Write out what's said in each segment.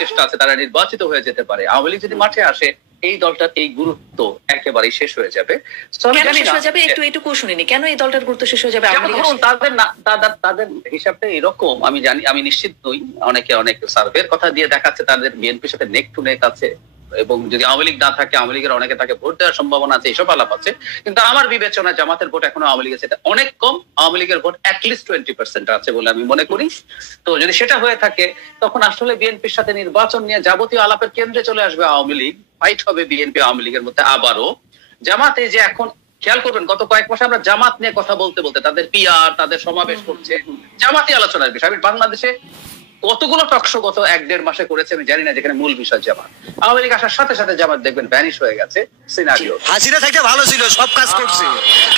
চেষ্টা আছে তারা নির্বাচিত হয়ে যেতে পারে। আওয়ামী লীগ যদি মাঠে আসে এই দলটার এই গুরুত্ব একেবারেই শেষ হয়ে যাবে। একটু শুনিনি কেন এই দলটার গুরুত্ব শেষ হয়ে যাবে? তাদের হিসাবটা এরকম, আমি জানি, আমি নিশ্চিত নই। অনেকে অনেক সার্ভের কথা দিয়ে দেখাচ্ছে তাদের বিএনপির সাথে নেক টু নেক আছে, এবং যদি আওয়ামী লীগ না থাকে আওয়ামী লীগের অনেকে তাকে ভোট দেওয়ার সম্ভাবনা আছে, এইসব আলাপ আছে। কিন্তু আমার বিবেচনা জামাতের ভোট এখনো আওয়ামী লীগের সেটা অনেক কম, আওয়ামী লীগের ভোট অ্যাটলিস্ট 20% আছে বলে আমি মনে করি। তো যদি সেটা হয়ে থাকে তখন আসলে বিএনপির সাথে নির্বাচন নিয়ে যাবতীয় আলাপের কেন্দ্রে চলে আসবে আওয়ামী লীগ, ফাইট হবে বিএনপি আওয়ামী লীগের মধ্যে আবারও। জামাতে যে এখন খেয়াল করবেন গত কয়েক মাসে আমরা জামাত নিয়ে কথা বলতে বলতে তাদের পিআর তাদের সমাবেশ করছে জামাতি আলোচনার বিষয়। আমি বাংলাদেশে কতগুলো টকশো গত 1-1.5 মাসে করেছে আমি জানি না, যেখানে মূল বিষয় জামাত। আওয়ামী লীগ আসার সাথে সাথে জামাত দেখবেন ভ্যানিশ হয়ে গেছে সিনারিও। হাসিনা থেকে ভালো ছিল, সব কাজ করছে,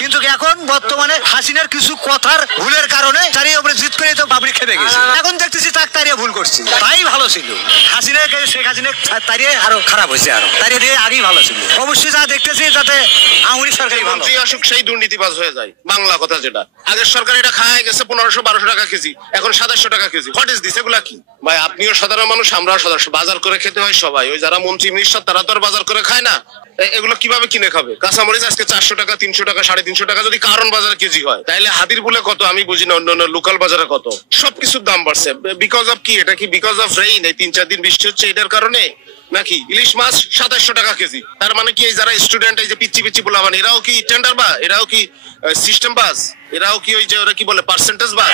কিন্তু এখন বর্তমানে হাসিনার কিছু কথার ভুলের কারণে তারিয়ে উপরে জিত করে তো পাবলিক খেপে গেছে। এখন দেখতেছি তাক তারিয়ে ভুল করছে, তাই ভালো ছিল। হাসিনার শেখ হাসিনা তারিয়ে আরো খারাপ হয়েছে, আরো তারিয়ে দিয়ে আগেই ভালো ছিল। অবশ্যই যা দেখতেছি তাতে আওয়ামী সরকারই ভালো। অসুখ সেই দুর্নীতিবাজ হয়ে যায়, বাংলা কথা যেটা। আগের সরকার এটা খায় গেছে 1500-1200 টাকা কেজি, এখন 2700 টাকা কেজি। What is this? এগুলা কি ভাই? আপনিও সাধারণ মানুষ, আমরাও সাধারণ, বাজার করে খেতে হয় সবাই। ওই যারা মন্ত্রী মিনিস্টার তারা তো আর বাজার করে খায় না। এগুলো কিভাবে কিনে খাবে? কাঁচামরিচ আজকে 400 টাকা, 300 টাকা, 350 টাকা যদি কারণ বাজারে কেজি হয়, তাহলে হাতির বলে কত আমি বুঝি না, অন্য লোকাল বাজারে কত। সবকিছুর দাম বাড়ছে। বিকজ অফ কি? এটা কি বিকজ অফ রেইন? এই 3-4 দিন বৃষ্টি হচ্ছে এটার কারণে নাকি? ইলিশ মাছ 2700 টাকা কেজি। তার মানে কি এই যারা স্টুডেন্ট, এই যে পিচ্ছি পিচ্ছি বলা, মানে এরাও কি টেন্ডার বা এরাও কি সিস্টেম বাস? এরাও কি ওই যে ওরা কি বলে পার্সেন্টেজ বাস?